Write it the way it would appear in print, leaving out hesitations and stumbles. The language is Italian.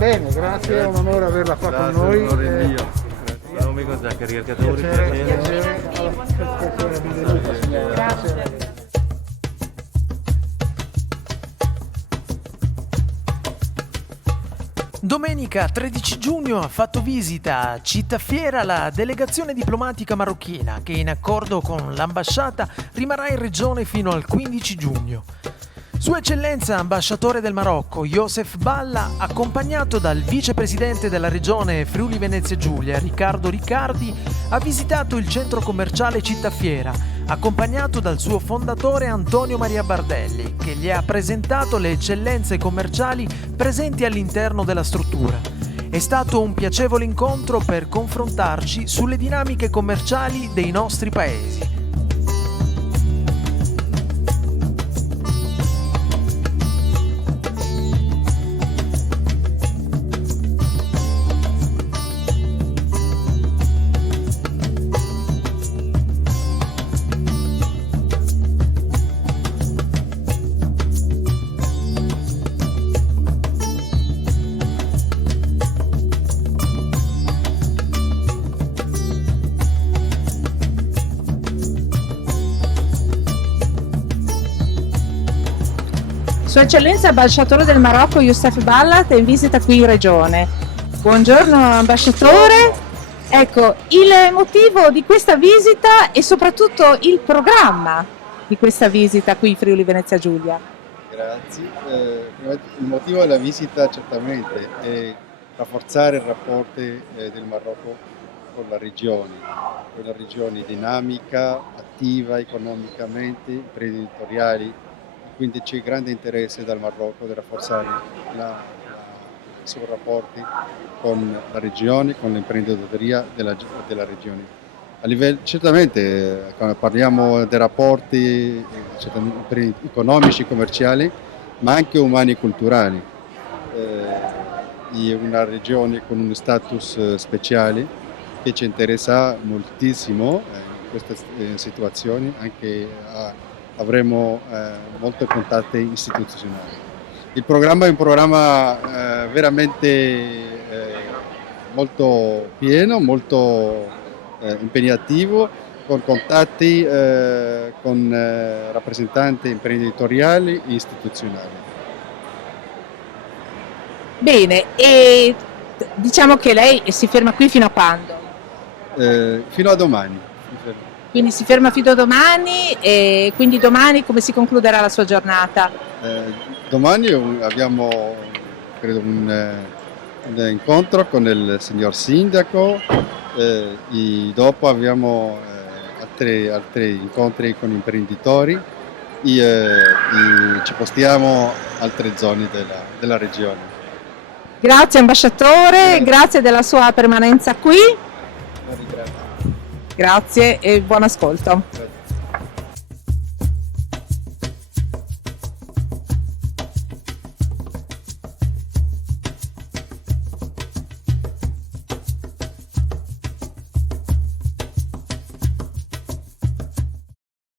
Bene, grazie, è un onore averla qua con noi. L'onore è mio. Non mi contacca, ricercatori. Piacere. Benvenuta, signora. Grazie. Domenica 13 giugno ha fatto visita a Cittafiera la delegazione diplomatica marocchina che in accordo con l'ambasciata rimarrà in regione fino al 15 giugno. Sua Eccellenza Ambasciatore del Marocco, Youssef Balla, accompagnato dal vicepresidente della regione Friuli Venezia Giulia, Riccardo Riccardi, ha visitato il centro commerciale Cittafiera, accompagnato dal suo fondatore Antonio Maria Bardelli, che gli ha presentato le eccellenze commerciali presenti all'interno della struttura. È stato un piacevole incontro per confrontarci sulle dinamiche commerciali dei nostri paesi. Sua Eccellenza Ambasciatore del Marocco Youssef Balla è in visita qui in regione. Buongiorno ambasciatore. Ecco, il motivo di questa visita e soprattutto il programma di questa visita qui in Friuli Venezia Giulia. Grazie. Il motivo della visita certamente è rafforzare i rapporti del Marocco con la regione. È una regione dinamica, attiva economicamente, imprenditoriale. Quindi c'è grande interesse dal Marocco di rafforzare i suoi rapporti con la regione, con l'imprenditoria della regione. A livello, certamente, quando parliamo dei rapporti economici, commerciali, ma anche umani e culturali. È una regione con un status speciale che ci interessa moltissimo in queste situazioni, anche avremo molti contatti istituzionali. Il programma è un programma veramente molto pieno, molto impegnativo, con contatti con rappresentanti imprenditoriali e istituzionali. Bene, e diciamo che lei si ferma qui fino a quando? Fino a domani. Quindi si ferma fino a domani e quindi domani come si concluderà la sua giornata? Domani abbiamo credo un incontro con il signor sindaco e dopo abbiamo altri incontri con imprenditori e ci spostiamo altre zone della regione. Grazie ambasciatore, grazie della sua permanenza qui. Grazie e buon ascolto.